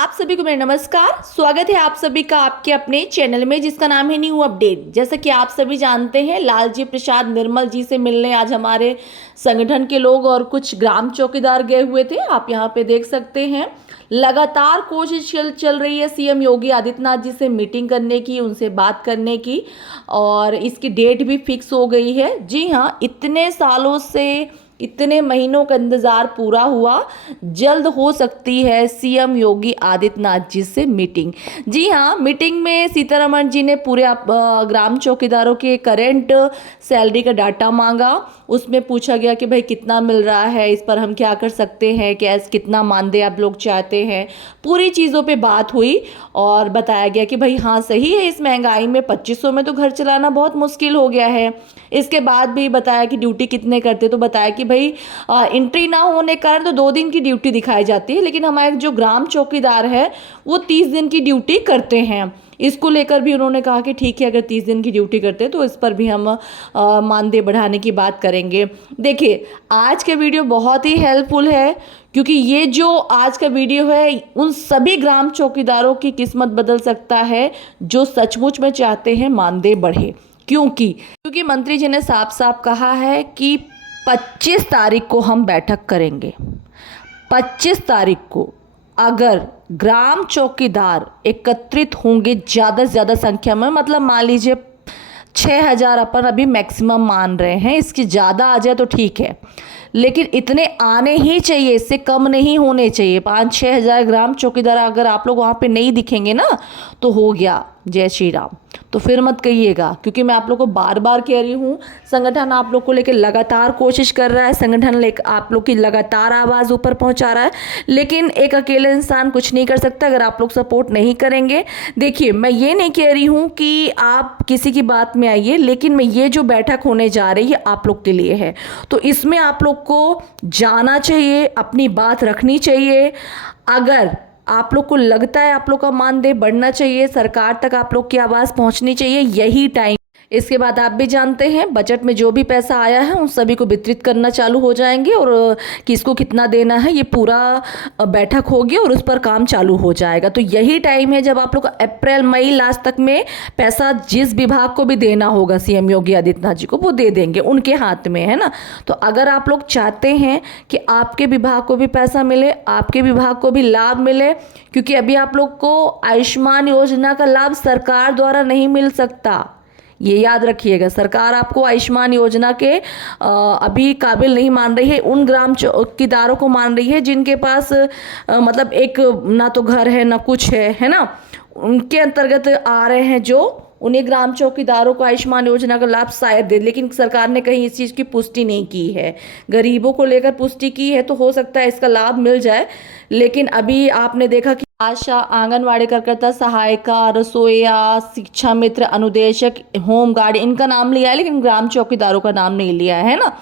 आप सभी को मेरा नमस्कार। स्वागत है आप सभी का आपके अपने चैनल में जिसका नाम है न्यू अपडेट। जैसा कि आप सभी जानते हैं, लालजी प्रसाद निर्मल जी से मिलने आज हमारे संगठन के लोग और कुछ ग्राम चौकीदार गए हुए थे। आप यहाँ पे देख सकते हैं, लगातार कोशिश चल रही है सीएम योगी आदित्यनाथ जी से मीटिंग करने की, उनसे बात करने की, और इसकी डेट भी फिक्स हो गई है। जी हाँ, इतने सालों से, इतने महीनों का इंतजार पूरा हुआ, जल्द हो सकती है सीएम योगी आदित्यनाथ जी से मीटिंग। जी हाँ, मीटिंग में सीतारमण जी ने पूरे ग्राम चौकीदारों के करेंट सैलरी का डाटा मांगा। उसमें पूछा गया कि भाई कितना मिल रहा है, इस पर हम क्या कर सकते हैं, कितना मानदेय आप लोग चाहते हैं। पूरी चीज़ों पे बात हुई और बताया गया कि भाई हाँ सही है, इस महंगाई में 2500 में तो घर चलाना बहुत मुश्किल हो गया है। इसके बाद भी बताया कि ड्यूटी कितने करते, तो बताया कि भाई एंट्री ना होने के कारण तो 2 दिन की ड्यूटी दिखाई जाती है, लेकिन हमारे जो ग्राम चौकीदार है वो 30 दिन की ड्यूटी करते हैं। इसको लेकर भी उन्होंने कहा कि ठीक है, अगर 30 दिन की ड्यूटी करते हैं तो इस पर भी हम मानदेय बढ़ाने की बात करेंगे। देखिए, आज का वीडियो बहुत ही हेल्पफुल है, क्योंकि ये जो आज का वीडियो है उन सभी ग्राम चौकीदारों की किस्मत बदल सकता है जो सचमुच में चाहते हैं मानदेय बढ़े। क्योंकि मंत्री जी ने साफ साफ कहा है कि 25 तारीख को हम बैठक करेंगे। 25 तारीख को अगर ग्राम चौकीदार एकत्रित होंगे ज़्यादा से ज़्यादा संख्या में, मतलब मान लीजिए 6000 अपन अभी मैक्सिमम मान रहे हैं, इसकी ज़्यादा आ जाए तो ठीक है, लेकिन इतने आने ही चाहिए, इससे कम नहीं होने चाहिए। 5-6 हज़ार ग्राम चौकीदार अगर आप लोग वहाँ पे नहीं दिखेंगे ना तो हो गया जय श्री राम। तो फिर मत कहिएगा, क्योंकि मैं आप लोग को बार बार कह रही हूँ, संगठन आप लोग को लेकर लगातार कोशिश कर रहा है, संगठन लेकर आप लोग की लगातार आवाज़ ऊपर पहुँचा रहा है, लेकिन एक अकेले इंसान कुछ नहीं कर सकता अगर आप लोग सपोर्ट नहीं करेंगे। देखिए, मैं ये नहीं कह रही हूँ कि आप किसी की बात में आइए, लेकिन मैं ये जो बैठक होने जा रही है आप लोग के लिए है, तो इसमें आप लोग को जाना चाहिए, अपनी बात रखनी चाहिए। अगर आप लोग को लगता है आप लोग का मानदेय बढ़ना चाहिए, सरकार तक आप लोग की आवाज़ पहुंचनी चाहिए, यही टाइम। इसके बाद आप भी जानते हैं, बजट में जो भी पैसा आया है उन सभी को वितरित करना चालू हो जाएंगे, और किसको कितना देना है ये पूरा बैठक होगी और उस पर काम चालू हो जाएगा। तो यही टाइम है जब आप लोग अप्रैल मई लास्ट तक में पैसा जिस विभाग को भी देना होगा सीएम योगी आदित्यनाथ जी को, वो दे देंगे, उनके हाथ में है ना। तो अगर आप लोग चाहते हैं कि आपके विभाग को भी पैसा मिले, आपके विभाग को भी लाभ मिले, क्योंकि अभी आप लोग को आयुष्मान योजना का लाभ सरकार द्वारा नहीं मिल सकता, ये याद रखिएगा। सरकार आपको आयुष्मान योजना के अभी काबिल नहीं मान रही है, उन ग्राम चौकीदारों को मान रही है जिनके पास मतलब एक ना तो घर है ना कुछ है ना, उनके अंतर्गत आ रहे हैं, जो उन्हें ग्राम चौकीदारों को आयुष्मान योजना का लाभ शायद दे, लेकिन सरकार ने कहीं इस चीज़ की पुष्टि नहीं की है। गरीबों को लेकर पुष्टि की है तो हो सकता है इसका लाभ मिल जाए, लेकिन अभी आपने देखा कि आशा, आंगनवाड़ी कार्यकर्ता, सहायिका, रसोईया, शिक्षा मित्र, अनुदेशक, होमगार्ड, इनका नाम लिया है, लेकिन ग्राम चौकीदारों का नाम नहीं लिया है ना।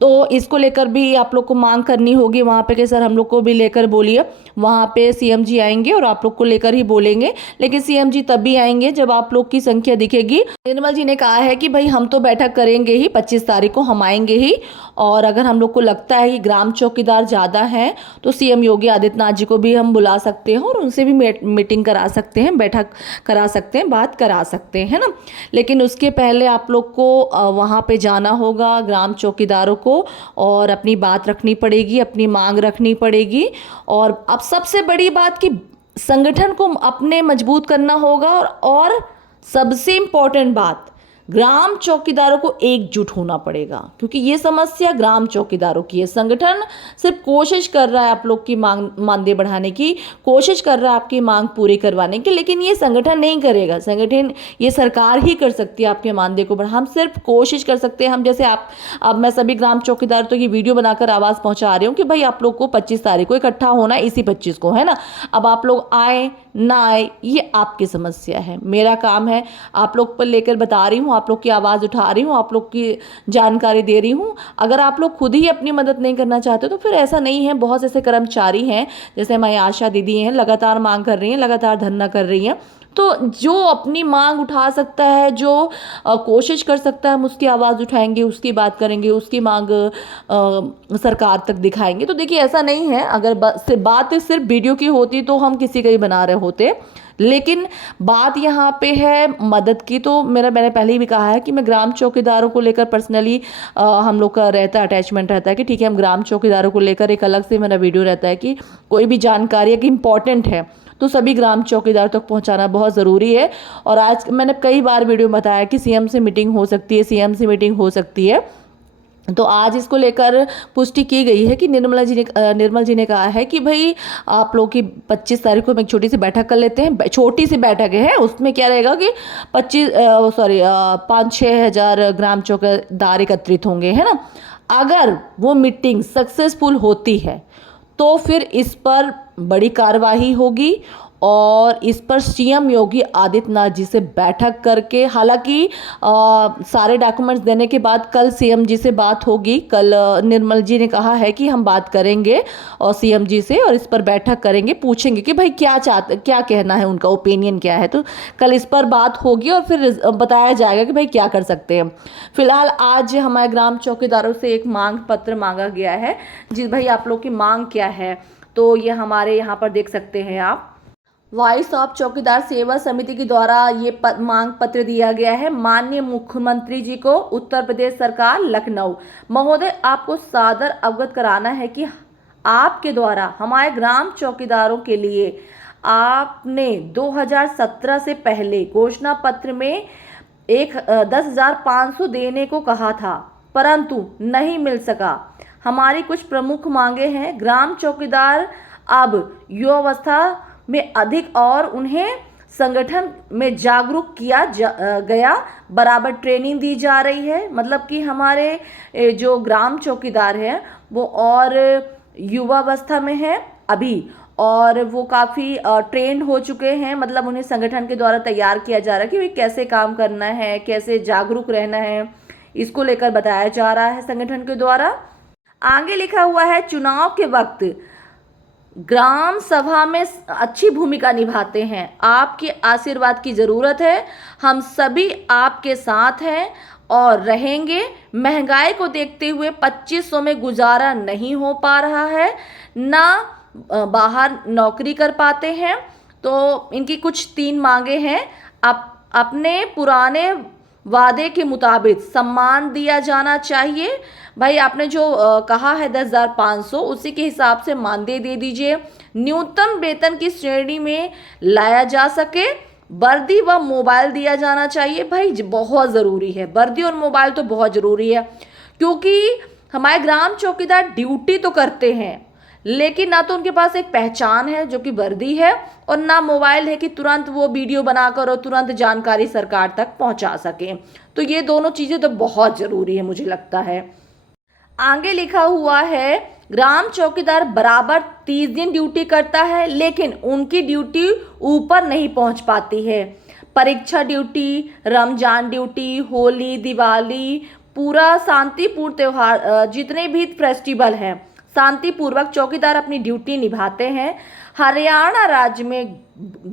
तो इसको लेकर भी आप लोग को मांग करनी होगी वहाँ पे कि सर हम लोग को भी लेकर बोलिए। वहाँ पे सीएम जी आएंगे और आप लोग को लेकर ही बोलेंगे, लेकिन सीएम जी तब भी आएंगे जब आप लोग की संख्या दिखेगी। निर्मल जी ने कहा है कि भाई हम तो बैठक करेंगे ही, 25 तारीख को हम आएंगे ही, और अगर हम लोग को लगता है कि ग्राम चौकीदार ज़्यादा हैं तो सीएम योगी आदित्यनाथ जी को भी हम बुला सकते हैं और उनसे भी मीटिंग करा सकते हैं, बैठक करा सकते हैं, बात करा सकते हैं ना। लेकिन उसके पहले आप लोग को वहाँ पे जाना होगा ग्राम चौकीदारों को, और अपनी बात रखनी पड़ेगी, अपनी मांग रखनी पड़ेगी। और अब सबसे बड़ी बात कि संगठन को अपने मजबूत करना होगा, और सबसे इम्पोर्टेंट बात, ग्राम चौकीदारों को एकजुट होना पड़ेगा, क्योंकि ये समस्या ग्राम चौकीदारों की है। संगठन सिर्फ कोशिश कर रहा है आप लोग की मानदेय बढ़ाने की, कोशिश कर रहा है आपकी मांग पूरी करवाने की, लेकिन ये संगठन नहीं करेगा। संगठन, ये सरकार ही कर सकती है आपके मानदेय को बढ़ा, हम सिर्फ कोशिश कर सकते हैं। हम जैसे आप, अब मैं सभी ग्राम चौकीदार तो ये वीडियो बनाकर आवाज़ पहुँचा रही हूँ कि भाई आप लोग को 25 तारीख को इकट्ठा होना है, इसी 25 को, है ना। अब आप लोग आए ना आए ये आपकी समस्या है, मेरा काम है आप लोग पर लेकर बता रही हूँ, आप लोग की आवाज़ उठा रही हूँ, आप लोग की जानकारी दे रही हूँ। अगर आप लोग खुद ही अपनी मदद नहीं करना चाहते तो फिर ऐसा नहीं है, बहुत ऐसे कर्मचारी हैं, जैसे हमारी आशा दीदी हैं, लगातार मांग कर रही हैं, लगातार धरना कर रही हैं, तो जो अपनी मांग उठा सकता है, जो कोशिश कर सकता है, हम उसकी आवाज़ उठाएंगे, उसकी बात करेंगे, उसकी मांग सरकार तक दिखाएंगे। तो देखिए ऐसा नहीं है, अगर बात सिर्फ वीडियो की होती तो हम किसी का ही बना रहे होते, लेकिन बात यहाँ पे है मदद की। तो मैंने पहले ही भी कहा है कि मैं ग्राम चौकीदारों को लेकर पर्सनली हम लोग का रहता है, अटैचमेंट रहता है कि ठीक है, हम ग्राम चौकीदारों को लेकर एक अलग से मेरा वीडियो रहता है कि कोई भी जानकारी है कि इम्पॉर्टेंट है तो सभी ग्राम चौकीदार तक पहुंचाना बहुत ज़रूरी है। और आज मैंने कई बार वीडियो में बताया कि सीएम से मीटिंग हो सकती है, सीएम से मीटिंग हो सकती है। तो आज इसको लेकर पुष्टि की गई है कि निर्मल जी ने कहा है कि भाई आप लोग की 25 तारीख को हम एक छोटी सी बैठक कर लेते हैं। छोटी सी बैठक है, उसमें क्या रहेगा कि 5-6 हज़ार ग्राम चौकीदार एकत्रित होंगे, है ना। अगर वो मीटिंग सक्सेसफुल होती है तो फिर इस पर बड़ी कार्रवाई होगी और इस पर सीएम योगी आदित्यनाथ जी से बैठक करके, हालांकि सारे डॉक्यूमेंट्स देने के बाद कल सीएम जी से बात होगी। कल निर्मल जी ने कहा है कि हम बात करेंगे और सीएम जी से, और इस पर बैठक करेंगे, पूछेंगे कि भाई क्या कहना है, उनका ओपिनियन क्या है। तो कल इस पर बात होगी और फिर बताया जाएगा कि भाई क्या कर सकते हैं। फिलहाल आज हमारे ग्राम चौकीदारों से एक मांग पत्र मांगा गया है जी, भाई आप लोग की मांग क्या है। तो ये हमारे यहाँ पर देख सकते हैं आप, वॉइस ऑफ चौकीदार सेवा समिति के द्वारा ये मांग पत्र दिया गया है माननीय मुख्यमंत्री जी को, उत्तर प्रदेश सरकार, लखनऊ। महोदय, आपको सादर अवगत कराना है कि आपके द्वारा हमारे ग्राम चौकीदारों के लिए आपने 2017 से पहले घोषणा पत्र में 10,500 देने को कहा था, परंतु नहीं मिल सका। हमारी कुछ प्रमुख मांगे हैं। ग्राम चौकीदार अब युवावस्था में अधिक और उन्हें संगठन में जागरूक किया गया, बराबर ट्रेनिंग दी जा रही है। मतलब कि हमारे जो ग्राम चौकीदार हैं वो और युवावस्था में है अभी, और वो काफ़ी ट्रेंड हो चुके हैं। मतलब उन्हें संगठन के द्वारा तैयार किया जा रहा है कि भाई कैसे काम करना है, कैसे जागरूक रहना है, इसको लेकर बताया जा रहा है संगठन के द्वारा। आगे लिखा हुआ है, चुनाव के वक्त ग्राम सभा में अच्छी भूमिका निभाते हैं, आपके आशीर्वाद की ज़रूरत है। हम सभी आपके साथ हैं और रहेंगे। महंगाई को देखते हुए 2500 में गुजारा नहीं हो पा रहा है, ना बाहर नौकरी कर पाते हैं। तो इनकी कुछ 3 मांगे हैं। अपने पुराने वादे के मुताबिक सम्मान दिया जाना चाहिए। भाई आपने जो कहा है 10,500, उसी के हिसाब से मानदेय दे दीजिए। न्यूनतम वेतन की श्रेणी में लाया जा सके। वर्दी व मोबाइल दिया जाना चाहिए। भाई बहुत ज़रूरी है, वर्दी और मोबाइल तो बहुत ज़रूरी है, क्योंकि हमारे ग्राम चौकीदार ड्यूटी तो करते हैं लेकिन ना तो उनके पास एक पहचान है जो कि वर्दी है, और ना मोबाइल है कि तुरंत वो वीडियो बनाकर और तुरंत जानकारी सरकार तक पहुंचा सके। तो ये दोनों चीज़ें तो बहुत ज़रूरी है मुझे लगता है। आगे लिखा हुआ है, ग्राम चौकीदार बराबर 30 दिन ड्यूटी करता है लेकिन उनकी ड्यूटी ऊपर नहीं पहुंच पाती है। परीक्षा ड्यूटी, रमजान ड्यूटी, होली, दिवाली, पूरा शांतिपूर्ण त्यौहार, जितने भी फेस्टिवल हैं शांतिपूर्वक चौकीदार अपनी ड्यूटी निभाते हैं। हरियाणा राज्य में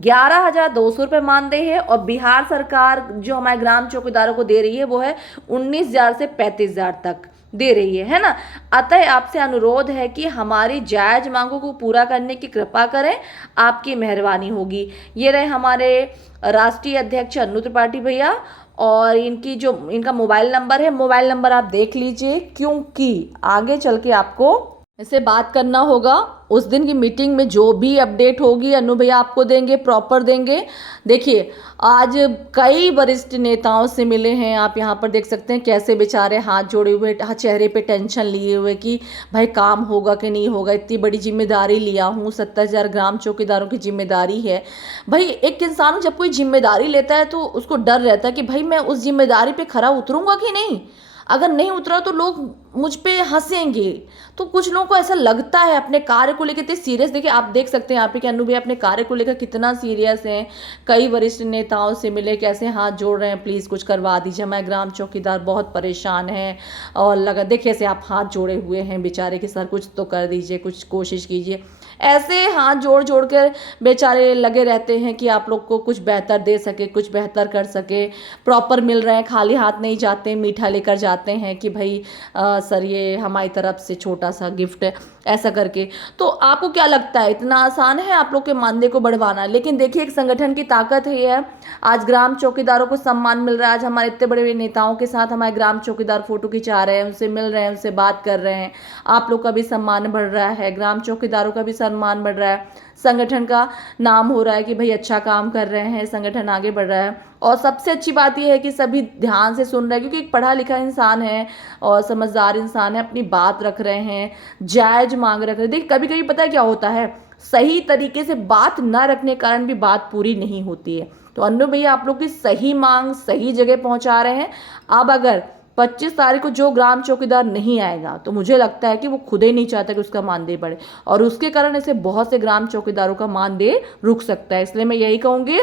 11,200 रुपये मानदेय है और बिहार सरकार जो हमारे ग्राम चौकीदारों को दे रही है वो है 19,000 से 35,000 तक दे रही है ना। अतः आपसे अनुरोध है कि हमारी जायज मांगों को पूरा करने की कृपा करें, आपकी मेहरबानी होगी। ये रहे हमारे राष्ट्रीय अध्यक्ष अन्नू त्रिपाठी भैया, और इनका मोबाइल नंबर है। मोबाइल नंबर आप देख लीजिए, क्योंकि आगे चल के आपको इससे बात करना होगा। उस दिन की मीटिंग में जो भी अपडेट होगी अन्नू भैया आपको देंगे, प्रॉपर देंगे। देखिए आज कई वरिष्ठ नेताओं से मिले हैं, आप यहाँ पर देख सकते हैं कैसे बेचारे हाथ जोड़े हुए, चेहरे पे टेंशन लिए हुए कि भाई काम होगा कि नहीं होगा, इतनी बड़ी जिम्मेदारी लिया हूँ, 70,000 ग्राम चौकीदारों की जिम्मेदारी है। भाई एक इंसान जब कोई जिम्मेदारी लेता है तो उसको डर रहता है कि भाई मैं उस जिम्मेदारी पे खरा उतरूँगा कि नहीं। अगर नहीं उतरा तो लोग मुझ पे हंसेंगे। तो कुछ लोगों को ऐसा लगता है अपने कार्य को लेकर इतने सीरियस। देखिए आप देख सकते हैं यहाँ पे कि अन्नू भैया अपने कार्य को लेकर कितना सीरियस हैं। कई वरिष्ठ नेताओं से मिले, कैसे हाथ जोड़ रहे हैं, प्लीज़ कुछ करवा दीजिए, हमारे ग्राम चौकीदार बहुत परेशान हैं। और लगा देखिए ऐसे आप हाथ जोड़े हुए हैं बेचारे कि सर कुछ तो कर दीजिए, कुछ कोशिश कीजिए। ऐसे हाथ जोड़ जोड़ कर बेचारे लगे रहते हैं कि आप लोग को कुछ बेहतर दे सके, कुछ बेहतर कर सके, प्रॉपर मिल रहे हैं, खाली हाथ नहीं जाते, मीठा लेकर जाते हैं कि भाई सर ये हमारी तरफ से छोटा सा गिफ्ट है, ऐसा करके। तो आपको क्या लगता है इतना आसान है आप लोग के मानदेय को बढ़वाना? लेकिन देखिए एक संगठन की ताकत है ये। आज ग्राम चौकीदारों को सम्मान मिल रहा है। आज हमारे इतने बड़े बड़े नेताओं के साथ हमारे ग्राम चौकीदार फोटो खिंचा रहे हैं, उनसे मिल रहे हैं, उनसे बात कर रहे हैं। आप लोग का भी सम्मान बढ़ रहा है, ग्राम चौकीदारों का भी सम्मान बढ़ रहा है, संगठन का नाम हो रहा है कि भाई अच्छा काम कर रहे हैं, संगठन आगे बढ़ रहा है। और सबसे अच्छी बात यह है कि सभी ध्यान से सुन रहे हैं, क्योंकि एक पढ़ा लिखा इंसान है और समझदार इंसान है, अपनी बात रख रहे हैं, जायज मांग रख रहे हैं। देखिए कभी कभी पता है क्या होता है, सही तरीके से बात ना रखने के कारण भी बात पूरी नहीं होती है। तो अन्नू भैया आप लोग की सही मांग सही जगह पहुंचा रहे हैं। अब अगर 25 तारीख को जो ग्राम चौकीदार नहीं आएगा तो मुझे लगता है कि वो खुद ही नहीं चाहता कि उसका मानदेय बढ़े, और उसके कारण ऐसे बहुत से ग्राम चौकीदारों का मानदेय रुक सकता है। इसलिए मैं यही कहूँगी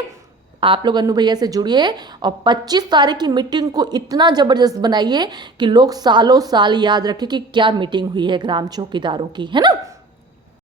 आप लोग अन्नू भैया से जुड़िए और 25 तारीख की मीटिंग को इतना जबरदस्त बनाइए कि लोग सालों साल याद रखें कि क्या मीटिंग हुई है ग्राम चौकीदारों की, है ना।